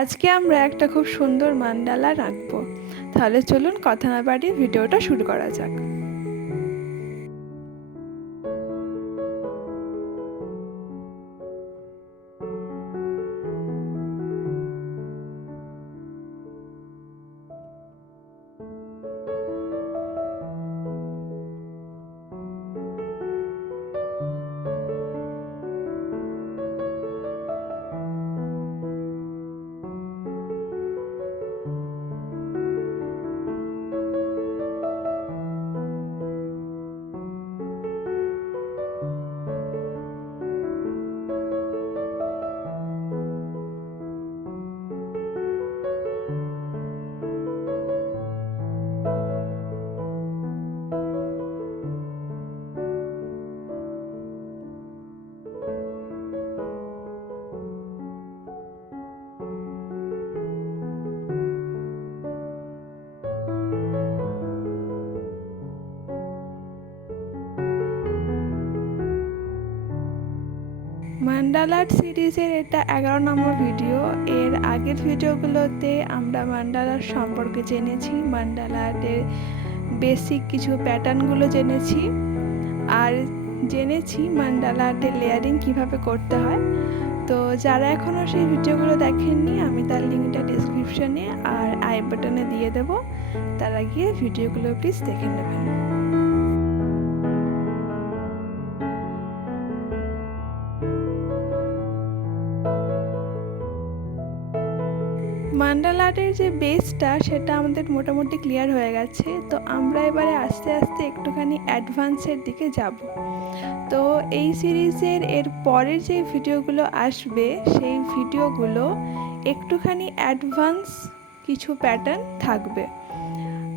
আজকে আমরা একটা খুব সুন্দর মান্ডালা আঁকবো। তাহলে চলুন কথা না বাড়িয়ে ভিডিওটা শুরু করা যাক। মান্ডালা আর্ট সিরিজের এটা 11 নম্বর ভিডিও। এর আগের ভিডিওগুলোতে আমরা মান্ডালার সম্পর্কে জেনেছি, মান্ডালা আর্টের বেসিক কিছু প্যাটার্নগুলো জেনেছি, আর জেনেছি মান্ডালা আর্টের লেয়ারিং কীভাবে করতে হয়। তো যারা এখনও সেই ভিডিওগুলো দেখেননি, আমি তার লিঙ্কটা ডিসক্রিপশনে আর আই বাটনে দিয়ে দেবো, তারা গিয়ে ভিডিওগুলো প্লিজ দেখে নেবেন। মান্ডালা আর্টের যে বেসটা সেটা আমাদের মোটামুটি ক্লিয়ার হয়ে গেছে। তো আমরা এবারে আস্তে আস্তে একটুখানি অ্যাডভান্সের দিকে যাব। তো এই সিরিজের এর পরের যে ভিডিওগুলো আসবে সেই ভিডিওগুলো একটুখানি অ্যাডভান্স কিছু প্যাটার্ন থাকবে।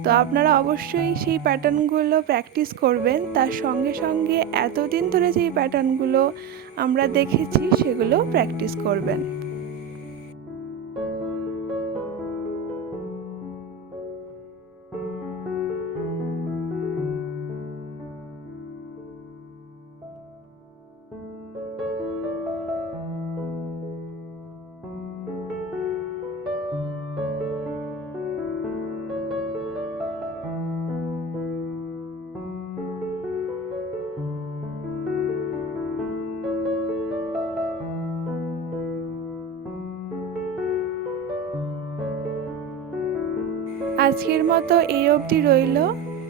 তো আপনারা অবশ্যই সেই প্যাটার্নগুলো প্র্যাকটিস করবেন। তার সঙ্গে সঙ্গে এতদিন ধরে যেই প্যাটার্নগুলো আমরা দেখেছি সেগুলো প্র্যাকটিস করবেন। আজকের মতো এই অবধি রইল।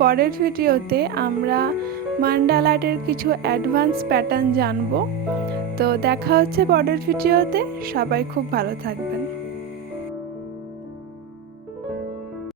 পরের ভিডিওতে আমরা মান্ডালা আর্টের কিছু অ্যাডভান্স প্যাটার্ন জানবো। তো দেখা হচ্ছে পরের ভিডিওতে। সবাই খুব ভালো থাকবেন।